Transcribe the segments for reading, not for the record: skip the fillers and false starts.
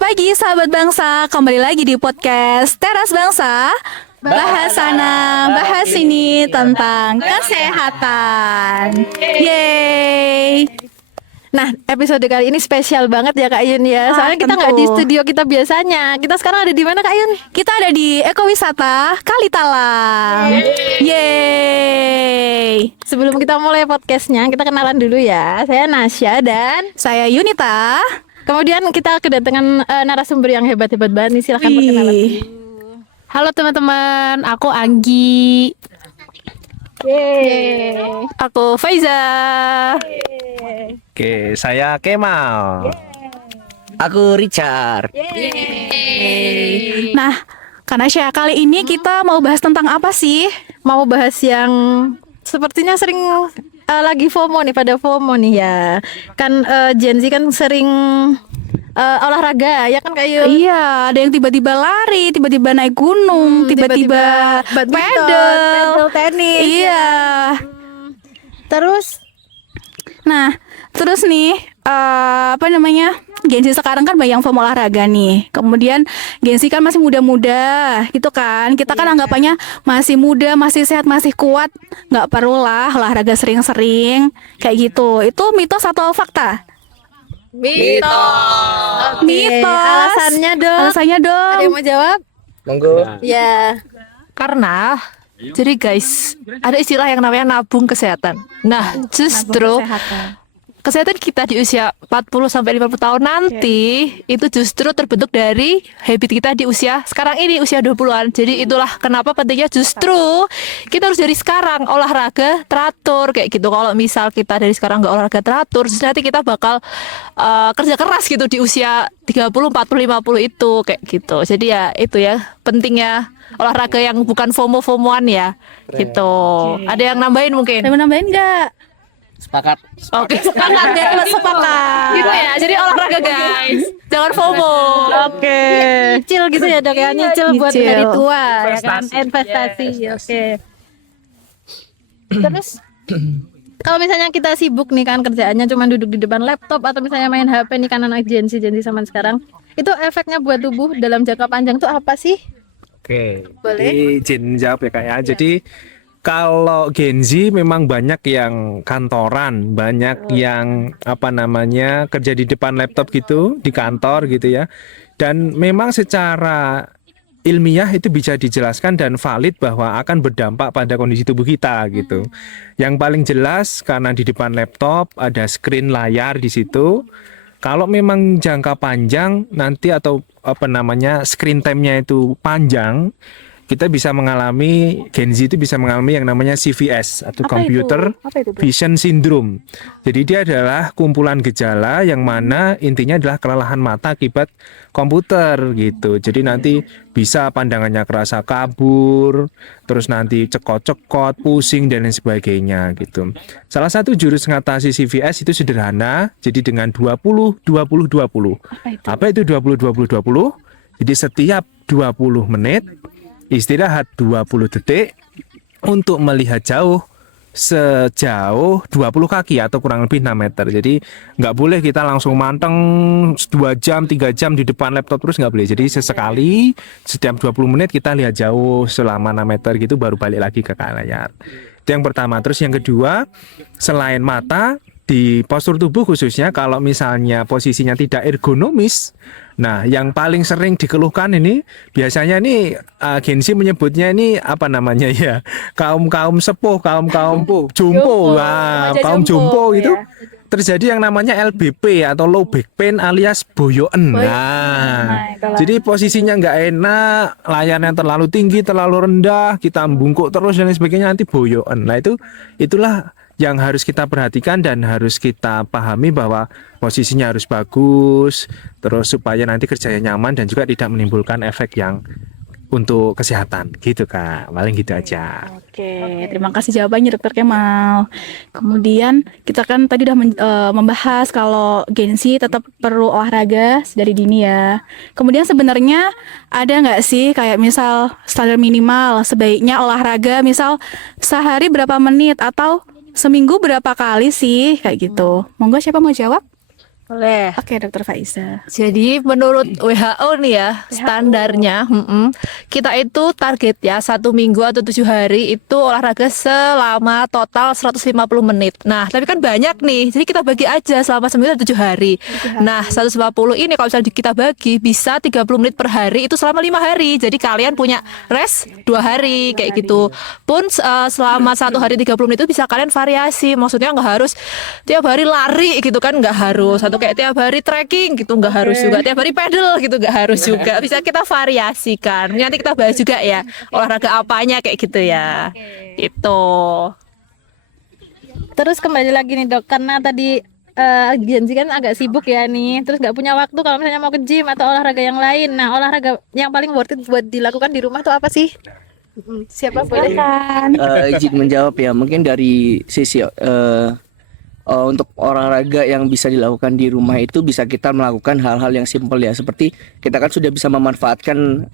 pagi sahabat bangsa, kembali lagi di podcast Teras Bangsa. Bahas sana, bahas sini tentang kesehatan. Yeay. Nah, episode kali ini spesial banget ya Kak Yun ya. Soalnya kita nggak di studio kita biasanya. Kita sekarang ada di mana Kak Yun? Kita ada di Ekowisata Kalitalang. Yeay. Sebelum kita mulai podcastnya, kita kenalan dulu ya. Saya Nasya dan Saya Yunita. kemudian kita kedatangan narasumber yang hebat-hebat banget nih. Silahkan perkenalan. Halo teman-teman, aku Anggi. Yeay. Aku Faiza. Oke, saya Kemal. Aku Richard. Nah, Kanasya, kali ini kita mau bahas tentang apa sih? Mau bahas yang sepertinya sering lagi FOMO nih, pada FOMO nih ya. Kan Gen Z kan sering olahraga ya kan Kak Yun? Iya, ada yang tiba-tiba lari, tiba-tiba naik gunung, tiba-tiba badminton, pedal, tenis. Iya. Terus Nah, terus nih, apa namanya? Gen Z sekarang kan banyak yang FOMO olahraga nih. Kemudian Gen Z kan masih muda-muda, gitu kan? Kita kan anggapannya masih muda, masih sehat, masih kuat, nggak perlulah olahraga sering-sering, kayak gitu. Itu mitos atau fakta? Mitos. Mitos. Alasannya dong. Alasannya dong. Ada yang mau jawab? Monggo. Ya. Karena jadi guys, ada istilah yang namanya nabung kesehatan. Nah, justru kesehatan kita di usia 40 sampai 50 tahun nanti itu justru terbentuk dari habit kita di usia sekarang ini, usia 20-an. Jadi itulah kenapa pentingnya justru kita harus dari sekarang olahraga teratur kayak gitu. Kalau misal kita dari sekarang nggak olahraga teratur, terus nanti kita bakal kerja keras gitu di usia 30, 40, 50 itu kayak gitu. Jadi ya itu ya pentingnya olahraga yang bukan FOMO-FOMOan ya gitu. Ada yang nambahin mungkin? Ada yang nambahin nggak? Sepakat. Oke, sepakat ya, sepakat. Gitu ya, jadi olahraga guys, jangan FOMO. Oke. Nyicil gitu ya Dok ya, nyicil buat Nyicil. hari tua ya kan, investasi. Oke. Terus kalau misalnya kita sibuk nih kan kerjaannya cuma duduk di depan laptop atau misalnya main HP nih kan anak Gen Z zaman sekarang, itu efeknya buat tubuh dalam jangka panjang tuh apa sih? Oke. Boleh. Jadi Jin jawab ya Kak ya. Jadi kalau Gen Z memang banyak yang kantoran, banyak yang apa namanya kerja di depan laptop gitu, di kantor gitu ya. Dan memang secara ilmiah itu bisa dijelaskan dan valid bahwa akan berdampak pada kondisi tubuh kita gitu. Yang paling jelas karena di depan laptop ada screen layar di situ. Kalau memang jangka panjang nanti atau apa namanya screen time-nya itu panjang, kita bisa mengalami, Gen Z itu bisa mengalami yang namanya CVS atau Computer Vision Syndrome. Jadi dia adalah kumpulan gejala yang mana intinya adalah kelelahan mata akibat komputer gitu. Jadi nanti bisa pandangannya kerasa kabur, terus nanti cekot-cekot, pusing dan lain sebagainya gitu. Salah satu jurus mengatasi CVS itu sederhana, jadi dengan 20-20-20. Apa itu 20-20-20? Jadi setiap 20 menit istirahat 20 detik untuk melihat jauh sejauh 20 kaki atau kurang lebih 6 meter. Jadi nggak boleh kita langsung manteng 2 jam, 3 jam di depan laptop terus, nggak boleh. Jadi sesekali setiap 20 menit kita lihat jauh selama 6 meter gitu baru balik lagi ke layar. Itu yang pertama. Terus yang kedua, selain mata, di postur tubuh khususnya kalau misalnya posisinya tidak ergonomis, nah yang paling sering dikeluhkan ini biasanya ini Gen Z menyebutnya ini apa namanya ya, kaum sepuh, kaum jompo, kaum jompo itu terjadi yang namanya LBP atau low back pain alias boyoen. Nah, jadi posisinya nggak enak, layarnya terlalu tinggi, terlalu rendah, kita bungkuk terus dan lain sebagainya, nanti boyoen. Nah itulah yang harus kita perhatikan dan harus kita pahami bahwa posisinya harus bagus, terus supaya nanti kerjanya nyaman dan juga tidak menimbulkan efek yang untuk kesehatan gitu Kak, paling gitu aja. Oke, terima kasih jawabannya Dokter Kemal. Kemudian kita kan tadi udah membahas kalau Gen Z tetap perlu olahraga dari dini ya. Kemudian sebenarnya ada nggak sih kayak misal standar minimal sebaiknya olahraga misal sehari berapa menit atau seminggu berapa kali sih kayak gitu? Monggo siapa mau jawab? Boleh. Oke, Dokter Faiza. Jadi menurut WHO nih ya standarnya, kita itu target ya 1 minggu atau 7 hari itu olahraga selama total 150 menit. Nah tapi kan banyak nih, jadi kita bagi aja selama seminggu atau 7 hari. Nah 150 ini kalau misalnya kita bagi bisa 30 menit per hari itu selama 5 hari. Jadi kalian punya rest 2 hari kayak gitu. Pun selama 1 hari 30 menit itu bisa kalian variasi. Maksudnya nggak harus tiap hari lari gitu kan, nggak harus. Atau kayak tiap hari trekking gitu nggak harus juga, tiap hari pedal gitu nggak harus juga, bisa kita variasikan. Nanti kita bahas juga ya olahraga apanya kayak gitu ya. Itu Terus kembali lagi nih Dok, karena tadi Genzi kan agak sibuk ya nih, terus nggak punya waktu kalau misalnya mau ke gym atau olahraga yang lain. Nah olahraga yang paling worth it buat dilakukan di rumah tuh apa sih? Siapa boleh? Izin menjawab ya, mungkin dari sisi untuk olahraga yang bisa dilakukan di rumah itu bisa kita melakukan hal-hal yang simpel ya, seperti kita kan sudah bisa memanfaatkan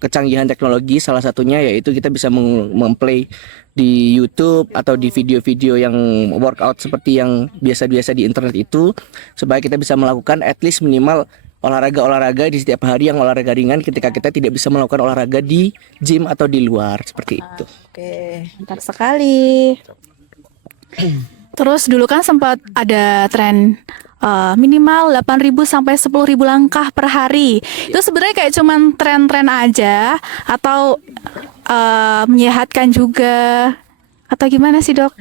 kecanggihan teknologi, salah satunya yaitu kita bisa memplay di YouTube atau di video-video yang workout seperti yang biasa-biasa di internet itu, supaya kita bisa melakukan at least minimal olahraga-olahraga di setiap hari yang olahraga ringan ketika kita tidak bisa melakukan olahraga di gym atau di luar seperti itu. Oke, mantap sekali. Terus dulu kan sempat ada tren minimal 8.000 sampai 10.000 langkah per hari. Itu sebenarnya kayak cuman tren-tren aja atau menyehatkan juga atau gimana sih, Dok?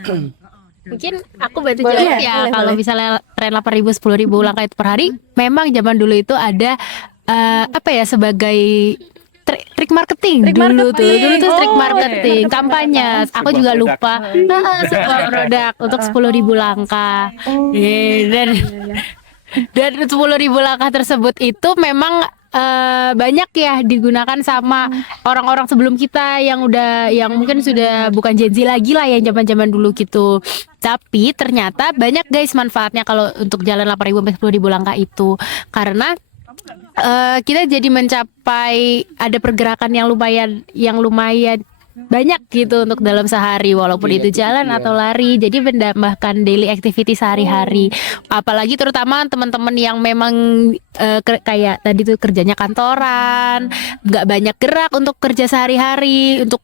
Mungkin aku bantu jawab ya, kalau misalnya tren 8.000 10.000 langkah itu per hari, memang zaman dulu itu ada sebagai trik marketing dulu tuh trik marketing kampanye, aku juga lupa sebuah produk untuk 10.000 langkah. Dan 10.000 langkah tersebut itu memang banyak ya digunakan sama orang-orang sebelum kita yang mungkin sudah bukan Gen Z lagi lah, yang zaman-zaman dulu gitu. Tapi ternyata banyak guys manfaatnya kalau untuk jalan 8.000 sampai 10.000 langkah itu, karena kita jadi mencapai ada pergerakan yang lumayan banyak gitu untuk dalam sehari, walaupun itu jalan atau lari, jadi menambahkan daily activity sehari-hari. Apalagi terutama teman-teman yang memang kayak tadi tuh kerjanya kantoran, nggak banyak gerak untuk kerja sehari-hari, untuk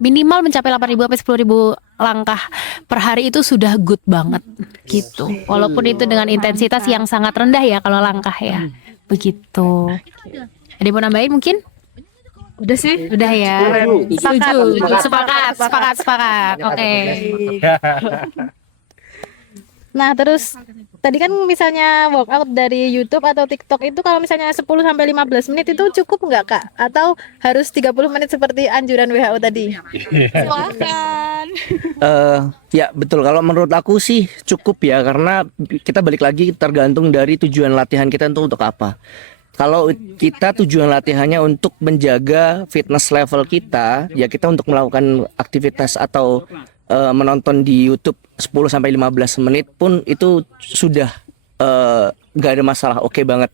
minimal mencapai 8.000 sampai 10.000 langkah per hari itu sudah good banget gitu. Walaupun itu dengan intensitas yang sangat rendah ya kalau langkah ya. Begitu. Ada yang mau nambahin mungkin? Udah sih, udah ya. Sepakat. Oke. Nah terus tadi kan misalnya workout dari YouTube atau TikTok itu kalau misalnya 10 sampai 15 menit itu cukup nggak Kak? Atau harus 30 menit seperti anjuran WHO tadi? Silakan. Ya betul, kalau menurut aku sih cukup ya, karena kita balik lagi tergantung dari tujuan latihan kita untuk apa. Kalau kita tujuan latihannya untuk menjaga fitness level kita, ya kita untuk melakukan aktivitas atau menonton di YouTube 10 sampai 15 menit pun itu sudah nggak ada masalah, oke banget.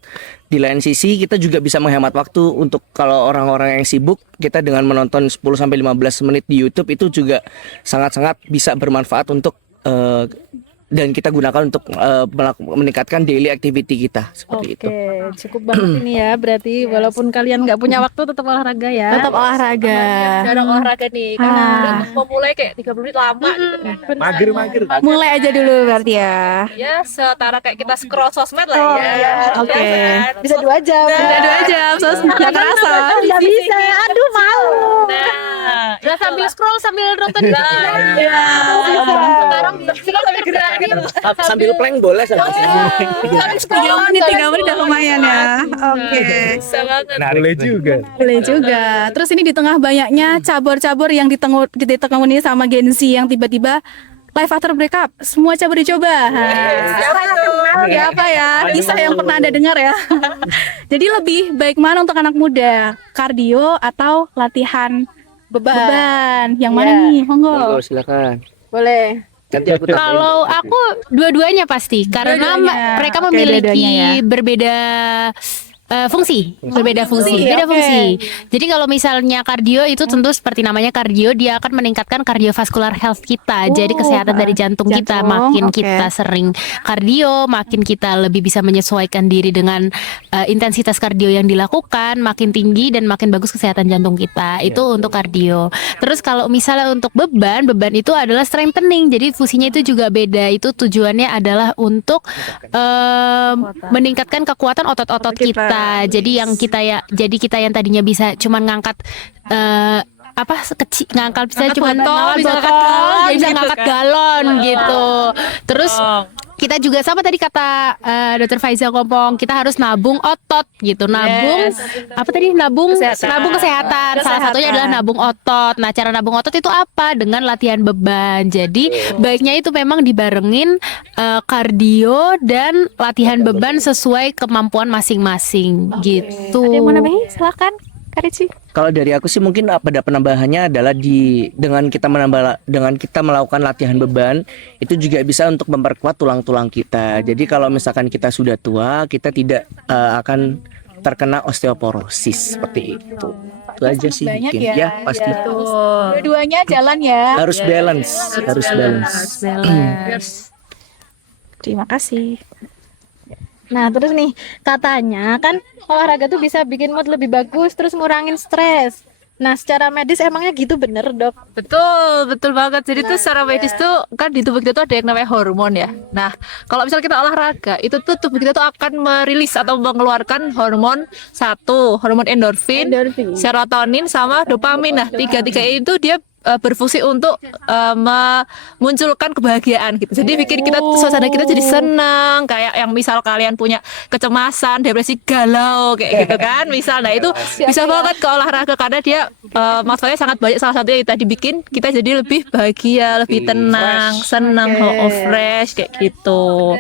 Di lain sisi kita juga bisa menghemat waktu untuk kalau orang-orang yang sibuk, kita dengan menonton 10 sampai 15 menit di YouTube itu juga sangat-sangat bisa bermanfaat untuk dan kita gunakan untuk meningkatkan daily activity kita seperti itu. Oke, cukup banget ini ya. Berarti walaupun kalian nggak punya waktu tetap olahraga ya. Tetap olahraga. jarang olahraga nih, karena mau mulai kayak 30 menit lama gitu kan. Mager. Mulai aja dulu berarti ya. Ya setara kayak kita scroll sosmed lah ya. Oke. Bisa 2 jam. Udah 2 jam, nggak kerasa. Nggak bisa. Aduh malu. Nah, ya sambil scroll sambil nonton live. Sekarang sambil gerak Sambil plank boleh sambil 3 menit udah lumayan ya. Oke. Boleh juga. Boleh juga. Terus ini di tengah banyaknya cabur-cabur yang ditekuni sama Gen Z yang tiba-tiba life after breakup, semua cabur dicoba. Apa ya? Kisah yang pernah Anda dengar ya. Jadi lebih baik mana untuk anak muda? Kardio atau latihan beban? Yang mana nih? Monggo. silakan. Boleh. Kalau aku dua-duanya pasti, karena Dua-duanya. mereka Oke, memiliki dua-duanya ya. berbeda fungsi, berbeda fungsi, oke. beda fungsi. Jadi kalau misalnya kardio itu tentu seperti namanya kardio, dia akan meningkatkan kardiovaskular health kita. Jadi kesehatan dari jantung kita. jantung, Makin oke. kita sering kardio, makin kita lebih bisa menyesuaikan diri dengan intensitas kardio yang dilakukan, makin tinggi dan makin bagus kesehatan jantung kita. Itu untuk kardio. Terus kalau misalnya untuk beban itu adalah strengthening. Jadi fungsinya itu juga beda. Itu tujuannya adalah untuk meningkatkan kekuatan otot-otot kita. Jadi kita yang tadinya bisa cuman ngangkat kecil, ngangkat bisa cuma botol, bisa ngangkat botol, galon jadi bisa gitu ngangkat kan. galon gitu. Terus kita juga sama tadi kata Dr. Faiza ngomong, kita harus nabung otot gitu, nabung nabung kesehatan. Salah satunya adalah nabung otot. Nah, cara nabung otot itu apa? Dengan latihan beban. Jadi baiknya itu memang dibarengin kardio dan latihan beban sesuai kemampuan masing-masing gitu. Ada yang mau nambahin? Silakan, Kak Ritsi. Kalau dari aku sih mungkin pada penambahannya adalah dengan kita melakukan latihan beban itu juga bisa untuk memperkuat tulang-tulang kita. Jadi kalau misalkan kita sudah tua, kita tidak akan terkena osteoporosis seperti itu. Itu aja sih banyak mungkin. ya. Pasti. Dua-duanya jalan ya. Harus balance. Terima kasih. Nah, terus nih katanya kan olahraga tuh bisa bikin mood lebih bagus, terus ngurangin stres. Nah, secara medis emangnya gitu bener, Dok? Betul banget. Jadi tuh secara medis tuh kan di tubuh kita tuh ada yang namanya hormon ya. Nah, kalau misalnya kita olahraga, itu tuh tubuh kita tuh akan merilis atau mengeluarkan hormon hormon endorfin, serotonin sama dopamin. Nah, tiga itu dia berfungsi untuk memunculkan kebahagiaan gitu. Jadi bikin kita suasana kita jadi senang, kayak yang misal kalian punya kecemasan, depresi, galau kayak gitu kan. Misal nah itu bisa banget ke olahraga karena dia maksudnya sangat banyak, salah satunya tadi bikin kita jadi lebih bahagia, lebih tenang, senang, fresh kayak gitu.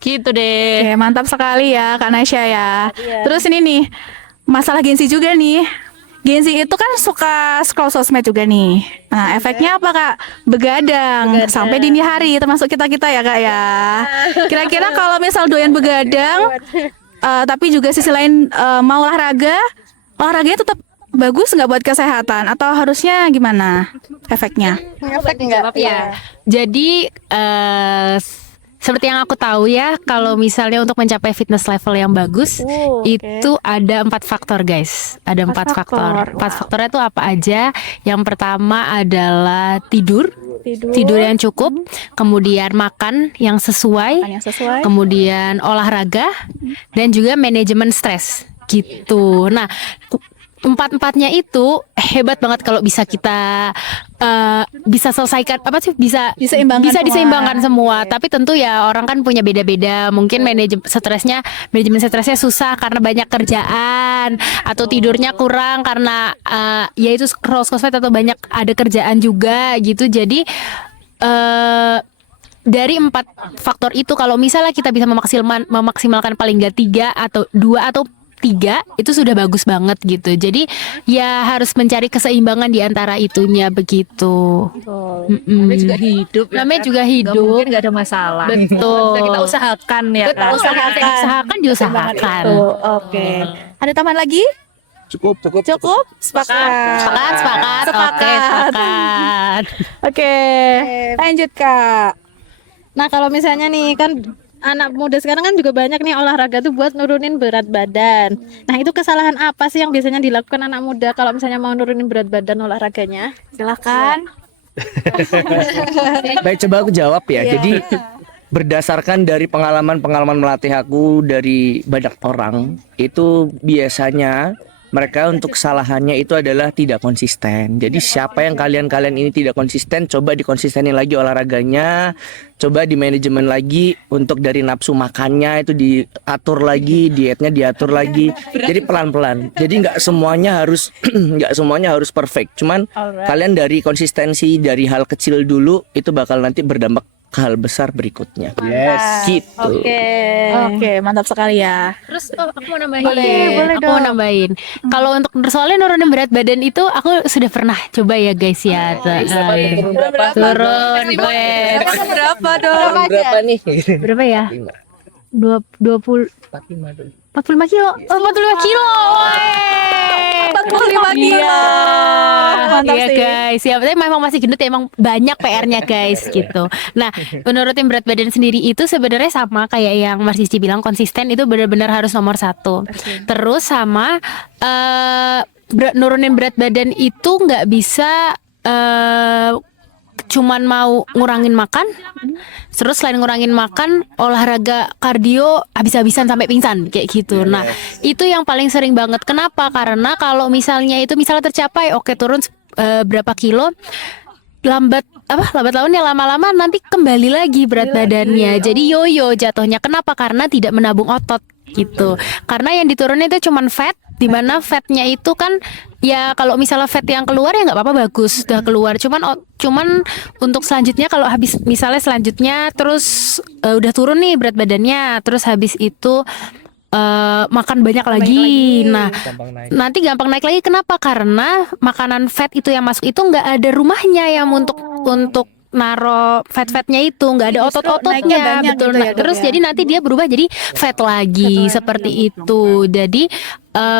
Gitu deh. Oke, mantap sekali ya Kak Nasya ya. Terus ini nih, masalah gengsi juga nih. Gengsi itu kan suka scroll sosmed juga nih. Nah, efeknya apa Kak? Begadang sampai dini hari, termasuk kita-kita ya Kak ya. Kira-kira kalau misal doyan begadang, tapi juga sisi lain mau olahraganya tetap bagus nggak buat kesehatan? Atau harusnya gimana efeknya? Efek enggak? Ya. Jadi seperti yang aku tahu ya, kalau misalnya untuk mencapai fitness level yang bagus, itu ada 4 faktor guys. Ada 4 faktor. 4 faktornya itu apa aja? Yang pertama adalah tidur yang cukup, kemudian makan yang sesuai, kemudian olahraga, dan juga manajemen stres gitu. Nah, 4-4-nya itu hebat banget kalau bisa kita bisa selesaikan bisa diseimbangkan semua. Tapi tentu ya orang kan punya beda-beda. Mungkin manajemen stresnya susah karena banyak kerjaan, atau tidurnya kurang karena ya itu scroll sosmed atau banyak ada kerjaan juga gitu. Jadi dari 4 faktor itu, kalau misalnya kita bisa memaksimalkan paling nggak 3 atau 2 atau 3 itu sudah bagus banget gitu. Jadi ya harus mencari keseimbangan di antara itunya begitu. Namanya juga hidup. Namanya juga Nggak hidup. mungkin nggak ada masalah. Betul. Kita usahakan ya. Betul. Kan? Diusahakan. Oke. Ada tambahan lagi? Cukup. Sepakat. Sepakat. Oke, sepakat. Oke. Lanjut Kak. Nah, kalau misalnya nih kan anak muda sekarang kan juga banyak nih olahraga tuh buat nurunin berat badan. Nah, itu kesalahan apa sih yang biasanya dilakukan anak muda kalau misalnya mau nurunin berat badan olahraganya? Silakan. Baik, coba aku jawab ya. Jadi berdasarkan dari pengalaman melatih aku dari banyak orang, itu biasanya mereka untuk kesalahannya itu adalah tidak konsisten. Jadi siapa yang kalian ini tidak konsisten, coba dikonsistenin lagi olahraganya, coba di manajemen lagi untuk dari nafsu makannya itu diatur lagi, dietnya diatur lagi. Jadi pelan-pelan. Jadi nggak semuanya harus perfect. Cuman kalian dari konsistensi dari hal kecil dulu itu bakal nanti berdampak ke hal besar berikutnya. Gitu. Oke, mantap sekali ya. Terus aku mau nambahin. Kalau untuk soalnya nurunin berat badan itu aku sudah pernah coba ya guys ya. Turun. Berapa dong? Berapa nih? Berapa ya? 20 45 kilo. Oh, 45 kilo. Woi. 45 kilo. Mantap Iya sih. guys, ya tapi memang masih gendut ya, emang banyak PR-nya guys gitu. Nah, menurut tim berat badan sendiri itu sebenarnya sama kayak yang Mas Cici bilang, konsisten itu benar-benar harus nomor satu. Terus sama nurunin berat badan itu nggak bisa cuman mau ngurangin makan, terus selain ngurangin makan, olahraga kardio habis-habisan sampai pingsan kayak gitu. Nah, itu yang paling sering banget. Kenapa? Karena kalau misalnya tercapai, oke turun berapa kilo, lambat laun ya lama-lama nanti kembali lagi berat badannya. Jadi yoyo jatuhnya. Kenapa? Karena tidak menabung otot gitu. Karena yang diturunin itu cuman fat, di mana fatnya itu kan ya kalau misalnya fat yang keluar ya nggak apa-apa, bagus sudah keluar. Cuman untuk selanjutnya kalau habis misalnya selanjutnya terus udah turun nih berat badannya, terus habis itu makan banyak lagi. Nah, nanti gampang naik lagi. Kenapa? Karena makanan fat itu yang masuk itu nggak ada rumahnya yang untuk naro fat-fatnya itu, nggak ada Justru otot-ototnya, naiknya banyak betul. gitu ya, Dok, Terus ya. jadi nanti dia berubah jadi fat lagi seperti itu. Jadi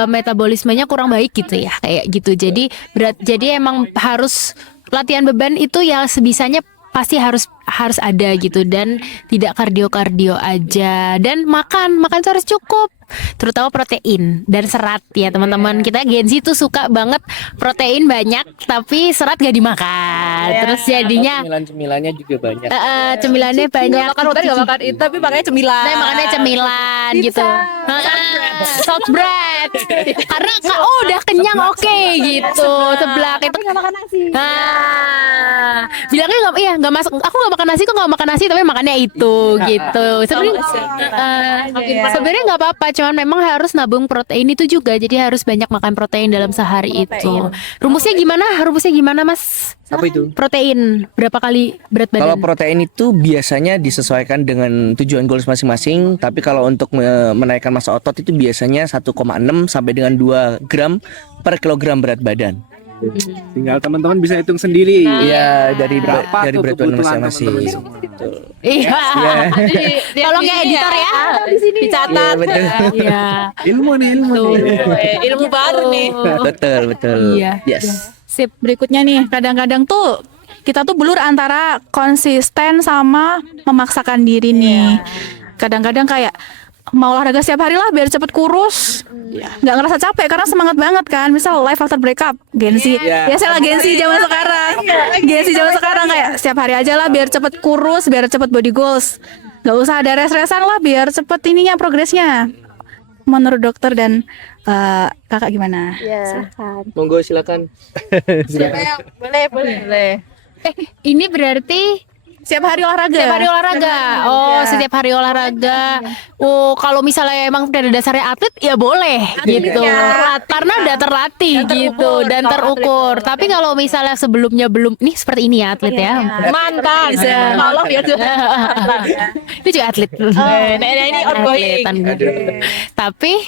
metabolismenya kurang baik gitu ya, kayak gitu. Jadi emang harus latihan beban itu ya sebisanya pasti harus ada gitu, dan tidak kardio aja, dan makan tuh harus cukup, terutama protein dan serat ya teman-teman. Kita Gen Z tuh suka banget protein banyak tapi serat gak dimakan, terus jadinya Cemilan-cemilannya juga banyak. cemilannya banyak. Makan roti gak makan itu, tapi makanya cemilan. Nah, makannya cemilan gitu. Salt bread. Karena udah kenyang, oke gitu. Seblak itu nggak makan nasi. Nah, bilangnya nggak masuk. Aku nggak makan nasi, kok nggak makan nasi, tapi makannya itu gitu. Sebenarnya nggak apa-apa, cuman memang harus nabung protein itu juga. Jadi harus banyak makan protein dalam sehari itu. Rumusnya gimana, Mas? Apa itu? Protein berapa kali berat badan? Kalau protein itu biasanya disesuaikan dengan tujuan goals masing-masing, tapi kalau untuk menaikkan massa otot itu biasanya 1,6 sampai dengan 2 gram per kilogram berat badan. Tinggal teman-teman bisa hitung sendiri. Iya, dari Berapa dari tuh berat badan kebutuhan masing-masing. teman-teman semua? Betul. Iya. Tolong ya editor ya. Dicatat. Iya, betul. Iya. Ilmu nih. Ilmu baru nih. Betul. Iya. Yes. Sip, berikutnya nih, kadang-kadang tuh kita tuh blur antara konsisten sama memaksakan diri nih. Kadang-kadang kayak mau olahraga setiap hari lah biar cepet kurus, nggak ngerasa capek karena semangat banget kan. Misal life after breakup, Gen Z, ya saya lah Gen Z zaman sekarang, Gen Z zaman sekarang kayak setiap hari aja lah biar cepet kurus, biar cepet body goals, nggak usah ada res-resan lah biar cepet ininya progresnya. Menurut dokter dan kakak gimana? Monggo silakan. Boleh. Ini berarti Setiap hari olahraga. setiap hari olahraga. Oh, setiap hari olahraga. Oh, kalau misalnya emang pada dasarnya atlet ya boleh gitu. Karena udah terlatih gitu dan terukur. Tapi kalau misalnya sebelumnya belum, nih seperti ini ya atlet ya. Mantan. Kalau dia tuh. Itu juga atlet. Ini ongoing. Atletan gitu. Tapi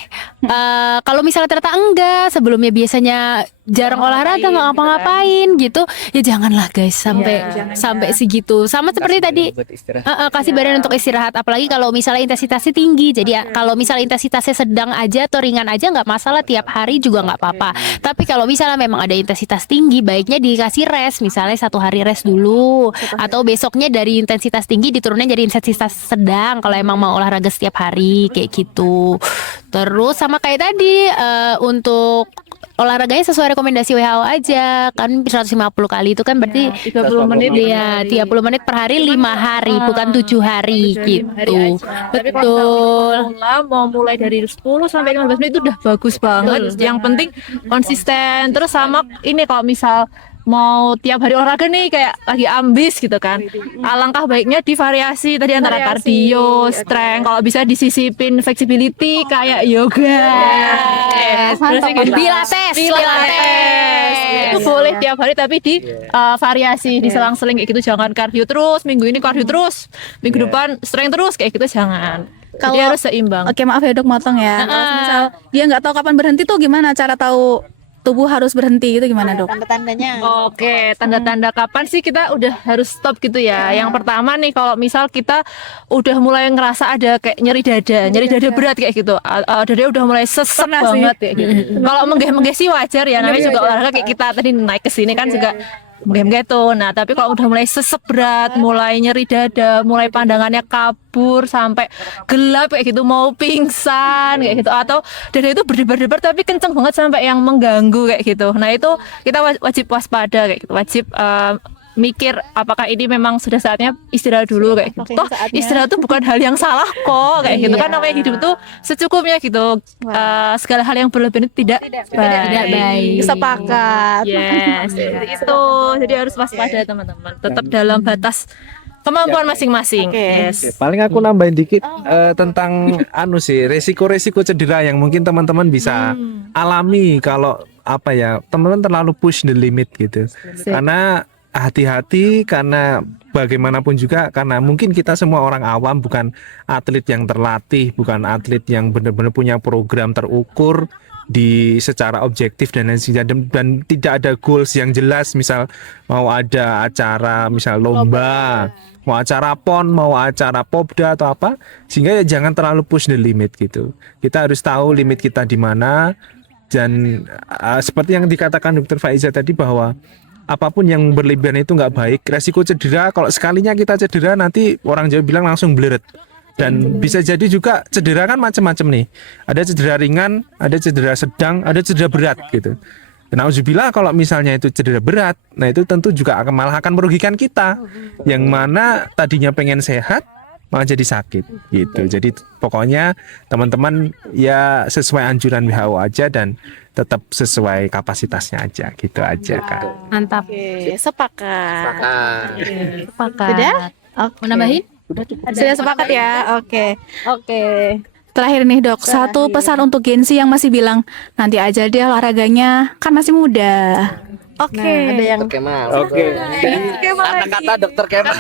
kalau misalnya ternyata enggak, sebelumnya biasanya jarang olahraga, nggak ngapa-ngapain gitu, ya janganlah guys sampai segitu. Sama seperti tadi, Buat istirahat. kasih badan untuk istirahat. Apalagi kalau misalnya intensitasnya tinggi. Jadi kalau misalnya intensitasnya sedang aja atau ringan aja nggak masalah, tiap hari juga nggak apa-apa. Tapi kalau misalnya memang ada intensitas tinggi, baiknya dikasih rest. Misalnya 1 hari rest dulu, atau besoknya dari intensitas tinggi diturunin jadi intensitas sedang. Kalau emang mau olahraga setiap hari kayak gitu. Terus sama kayak tadi untuk olahraganya sesuai rekomendasi WHO aja kan, 150 kali itu kan berarti 30 menit ya 30 menit per hari 5 hari bukan 7 hari gitu. Tapi kalau mau mulai dari 10 sampai 15 menit itu udah bagus banget. Yang penting konsisten. Terus sama ini kalau misal mau tiap hari olahraga nih kayak lagi ambis gitu kan, alangkah baiknya divariasi tadi antara kardio, strength, kalau bisa disisipin flexibility kayak yoga. Terus yang gitu. Pilates. Itu boleh tiap hari tapi di variasi, diselang-seling kayak gitu. Jangan kardio terus, minggu ini kardio terus, minggu depan strength terus, kayak gitu jangan. Jadi Kalau- harus seimbang. Oke, maaf ya dok, motong ya. Kalau misal dia nggak tahu kapan berhenti tuh gimana cara tahu tubuh harus berhenti itu gimana dok? Tanda-tandanya. Oke, tanda-tanda kapan sih kita udah harus stop gitu ya? Yang pertama nih, kalau misal kita udah mulai ngerasa ada kayak nyeri dada berat kayak gitu, dada udah mulai sesek Pernah sih. banget kayak gitu. Kalau menggeh-menggeh sih wajar ya, namanya juga olahraga kayak kita tadi naik ke sini kan juga menggeh-menggeh tuh. Nah, tapi kalau udah mulai sesek berat, mulai nyeri dada, mulai pandangannya kabur sampai gelap kayak gitu, mau pingsan kayak gitu, atau dada itu berdebar-debar tapi kenceng banget sampai yang mengganggu kayak gitu. Nah, itu kita wajib waspada kayak gitu, wajib mikir apakah ini memang sudah saatnya istirahat dulu kayak gitu. Apakah ini Toh saatnya? istirahat itu bukan hal yang salah kok kayak gitu kan, namanya hidup tuh secukupnya gitu. Segala hal yang berlebihan itu tidak baik. Sepakat. Yes, itu. Jadi harus waspada teman-teman. Tetap dalam batas kemampuan masing-masing. Yes. Paling aku nambahin dikit tentang anu sih, resiko-resiko cedera yang mungkin teman-teman bisa alami kalau apa ya, teman-teman terlalu push the limit gitu. Karena hati-hati, karena bagaimanapun juga, karena mungkin kita semua orang awam, bukan atlet yang terlatih, bukan atlet yang benar-benar punya program terukur di secara objektif dan lain sebagainya, dan tidak ada goals yang jelas, misal mau ada acara misal lomba, mau acara PON, mau acara Popda atau apa, sehingga ya jangan terlalu push the limit gitu. Kita harus tahu limit kita di mana, dan seperti yang dikatakan Dr. Faiza tadi bahwa apapun yang berlebihan itu nggak baik. Resiko cedera, kalau sekalinya kita cedera nanti orang Jawa bilang langsung bleret. Dan bisa jadi juga cedera kan macam-macam nih. Ada cedera ringan, ada cedera sedang, ada cedera berat gitu. Nauzubillah kalau misalnya itu cedera berat, nah itu tentu juga malah akan merugikan kita. Yang mana tadinya pengen sehat, malah jadi sakit gitu. Jadi pokoknya teman-teman ya sesuai anjuran WHO aja dan tetap sesuai kapasitasnya aja gitu aja kan. Mantap. Oke, sepakat. Sudah? Mau nambahin? Sudah sepakat ya? Oke. Oke. Terakhir nih dok, satu pesan untuk Gen Z yang masih bilang nanti aja deh olahraganya, kan masih muda. Oke. Ada yang Oke. Kata-kata dokter Kemal.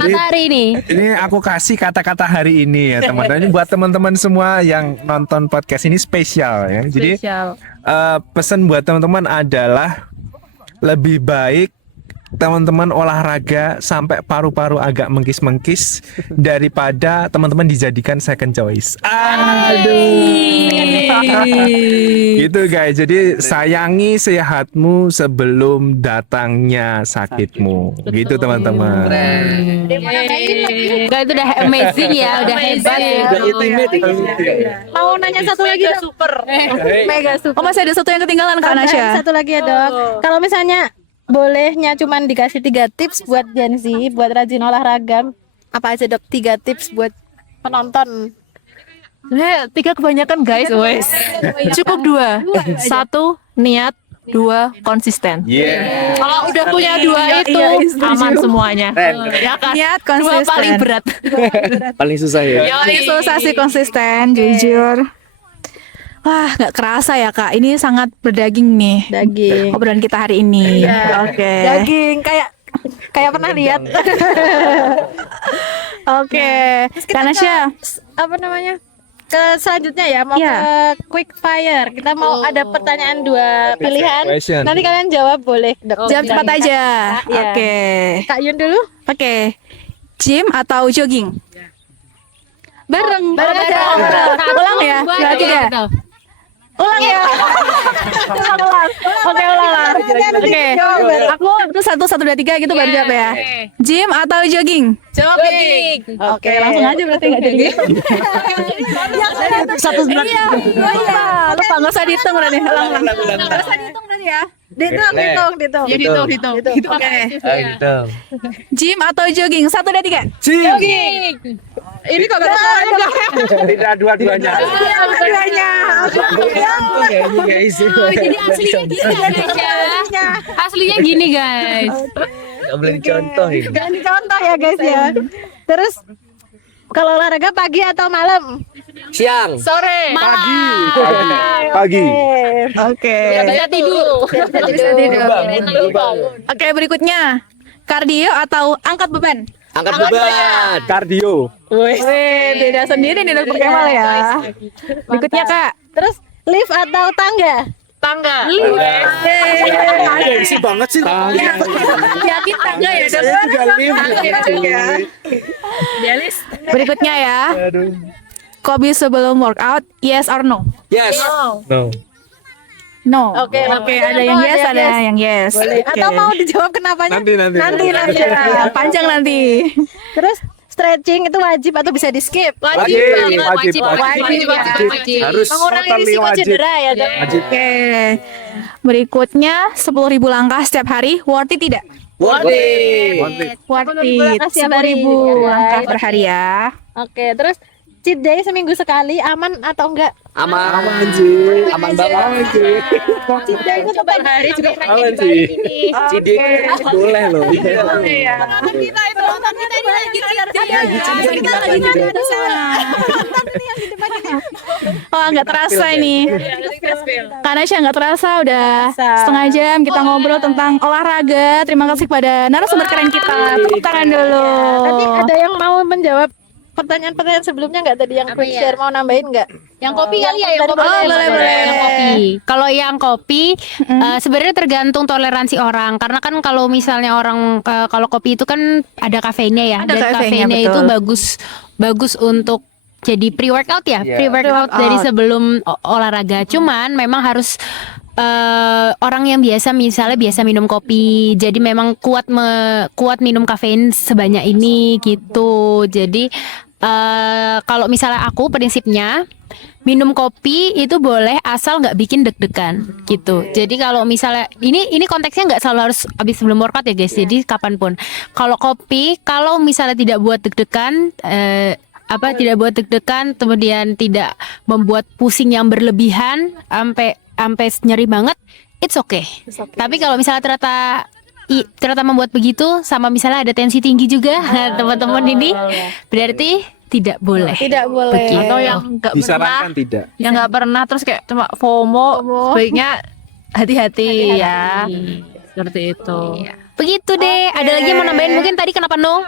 Mata hari ini. Ini aku kasih kata-kata hari ini ya teman-teman. Ini buat teman-teman semua yang nonton podcast ini spesial ya. Jadi pesan buat teman-teman adalah lebih baik teman-teman olahraga sampai paru-paru agak mengkis-mengkis daripada teman-teman dijadikan second choice. Gitu guys. Jadi sayangi sehatmu sebelum datangnya sakitmu. Gitu teman-teman. Enggak, itu udah amazing ya, udah hebat ya. mau nanya satu lagi dok. Mega super. Oh masih ada satu yang ketinggalan Kak Tambahan Nasya. satu lagi ya dok. Kalau misalnya bolehnya cuman dikasih 3 tips buat Gen Z buat rajin olahraga, apa aja dok? 3 tips buat penonton. Sebenarnya 3 kebanyakan guys, wes. Cukup 2. 1 niat, 2 konsisten. Kalau udah punya 2 itu aman semuanya. Ya kan? Niat, 2 konsisten. paling berat. Paling susah ya. Paling susah sih konsisten, jujur. Wah, nggak kerasa ya Kak. Ini sangat berdaging nih. Daging. Obrolan kita hari ini. Oke. Daging kayak pernah lihat. Oke. Kak Nasya. Apa namanya? Ke selanjutnya ya, mau Iya. ke quick fire. Kita mau ada pertanyaan 2 pilihan. question. Nanti kalian jawab boleh, dok. Jam cepat aja. Iya. Oke. Kak Yun dulu. Oke. Gym atau jogging? Bareng. Bareng aja. Ulang ya. 2, 3. Ulang ya. Oke, ulang. Oke. Aku itu 1, 2, 3 gitu baru jawab ya. Gym atau jogging? Jogging. Oke, langsung aja berarti nggak jogging. Satu berarti. Iya. Lupa nggak usah dihitung berarti. Ulang. Nggak usah dihitung berarti ya. Dihitung. Hitung. Oke. Gitu. Gym atau jogging? 1, 2, 3. Jogging. Ini kok gak ada. Tidak dua-duanya. Dua-duanya. Jadi aslinya gini guys ya. Aslinya gini guys. Gak boleh dicontohin. Jangan dicontoh ya guys ya. Terus kalau olahraga pagi atau malam? Siang. Sore. Malam. Pagi. Oke. Bisa tidur. Oke, berikutnya. Kardio atau angkat beban? Angkat beban. Kardio. Wih, beda sendiri nih Dokter Kemal ya. Berikutnya Kak. Terus lift atau tangga? tangga. Gengsi banget sih. Yakin tangga ya. Saya juga Berikutnya ya. Kopi sebelum workout, yes or no? Yes. No. No. Oke, Ada yang yes, ada yang yes. Boleh. Atau mau dijawab kenapanya? Nanti. Ya, panjang nanti. Terus stretching itu wajib atau bisa di skip? Wajib banget, wajib. Harus Mengurangi totally risiko wajib. cedera ya. Wajib. Oke. Berikutnya 10.000 langkah setiap hari, worth it tidak? Worth it. Worth 10.000 it. langkah setiap hari. 10.000 langkah per hari ya. Oke, terus cheat day seminggu sekali aman atau enggak? Aman sih. Aman banget sih. Cheat day itu per hari juga Aman sih. Cidik boleh loh. Oh, nggak terasa ini. Karena saya nggak terasa udah setengah jam kita ngobrol tentang olahraga. Terima kasih pada narasumber keren kita. Tepuk tangan dulu. Tadi ada yang mau menjawab pertanyaan-pertanyaan sebelumnya nggak tadi yang quick share mau nambahin nggak? Yang kopi kali ya, yang kopi. boleh. Yang kopi. Kalau yang kopi sebenarnya tergantung toleransi orang. Karena kan kalau misalnya orang kalau kopi itu kan ada kafeinnya ya. Ada Dan kafeinnya, kafeinnya itu betul. bagus untuk jadi pre-workout ya. Pre-workout dari sebelum olahraga. Cuman memang harus orang yang misalnya biasa minum kopi, jadi memang kuat minum kafein sebanyak ini gitu. Jadi kalau misalnya aku prinsipnya minum kopi itu boleh asal nggak bikin deg-degan gitu. Jadi kalau misalnya ini konteksnya nggak selalu harus habis sebelum workout ya guys. Jadi kapanpun. Kalau kopi kalau misalnya tidak buat deg-degan tidak buat deg-degan, kemudian tidak membuat pusing yang berlebihan sampai nyeri banget, it's okay. Tapi kalau misalnya ternyata membuat begitu, sama misalnya ada tensi tinggi juga teman-teman ini, berarti tidak boleh. Tidak boleh. Begitu. Atau yang nggak pernah, Disarankan tidak. yang nggak pernah terus kayak cuma FOMO, sebaiknya hati-hati ya. Seperti itu. Begitu deh. Ada lagi yang mau nambahin mungkin tadi kenapa no?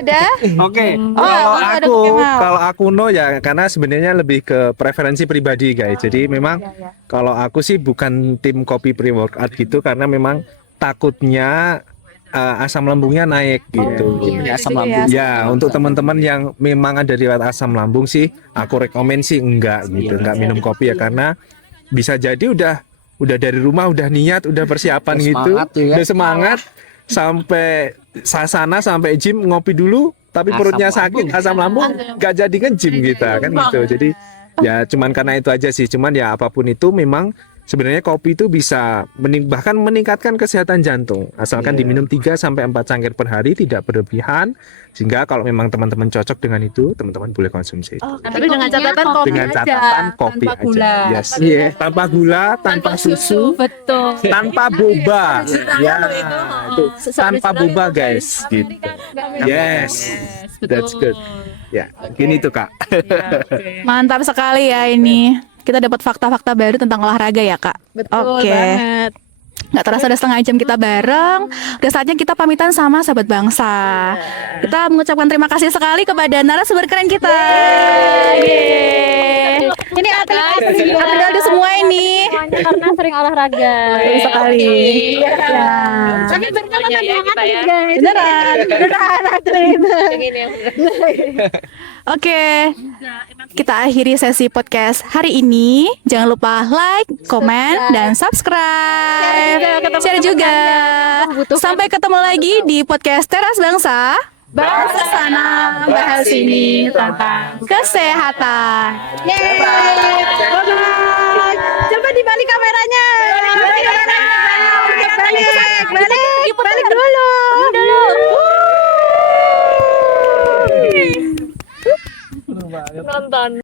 Udah? Oke. ada Kemal. Kalau aku no ya karena sebenarnya lebih ke preferensi pribadi guys. Jadi memang kalau aku sih bukan tim kopi pre-workout gitu karena memang takutnya asam lambungnya naik gitu. Asam lambung. Ya, untuk teman-teman yang memang ada riwayat asam lambung sih, aku rekomen sih enggak gitu, enggak minum kopi ya karena bisa jadi udah dari rumah udah niat, udah persiapan Udah gitu, semangat ya kan? udah semangat sampai sasana sampai gym ngopi dulu, tapi Asam perutnya lambung. sakit, asam lambung, nggak jadi nge-gym kita kan gitu. Jadi ya cuman karena itu aja sih, cuman ya apapun itu memang sebenarnya kopi itu bisa bahkan meningkatkan kesehatan jantung asalkan diminum 3 sampai 4 cangkir per hari, tidak berlebihan, sehingga kalau memang teman-teman cocok dengan itu teman-teman boleh konsumsi. Tapi dengan catatan kopi Dengan aja, catatan kopi tanpa gula. aja. Yes. Tanpa gula, tanpa susu, Betul. tanpa boba. Ya, itu tanpa boba guys gitu. Yes. That's good. Ya, gini tuh Kak. Mantap sekali ya ini. Kita dapat fakta-fakta baru tentang olahraga ya Kak. Betul Oke. banget. Nggak terasa udah setengah jam kita bareng. Udah saatnya kita pamitan sama sahabat bangsa. Kita mengucapkan terima kasih sekali kepada narasumber keren kita. Yeay. Ini Atlet semua ini. karena sering olahraga. Betul sekali. Ya. Tapi beneran ada yang kita ya. atlet guys. Beneran atlet. Oke, kita akhiri sesi podcast hari ini. Jangan lupa like, komen, dan subscribe. Share juga. Sampai ketemu lagi di podcast Teras Bangsa. Bahas sana, bahas sini tentang kesehatan. Yeay. Bye-bye. Coba dibalik kameranya. Balik dulu. Nonton.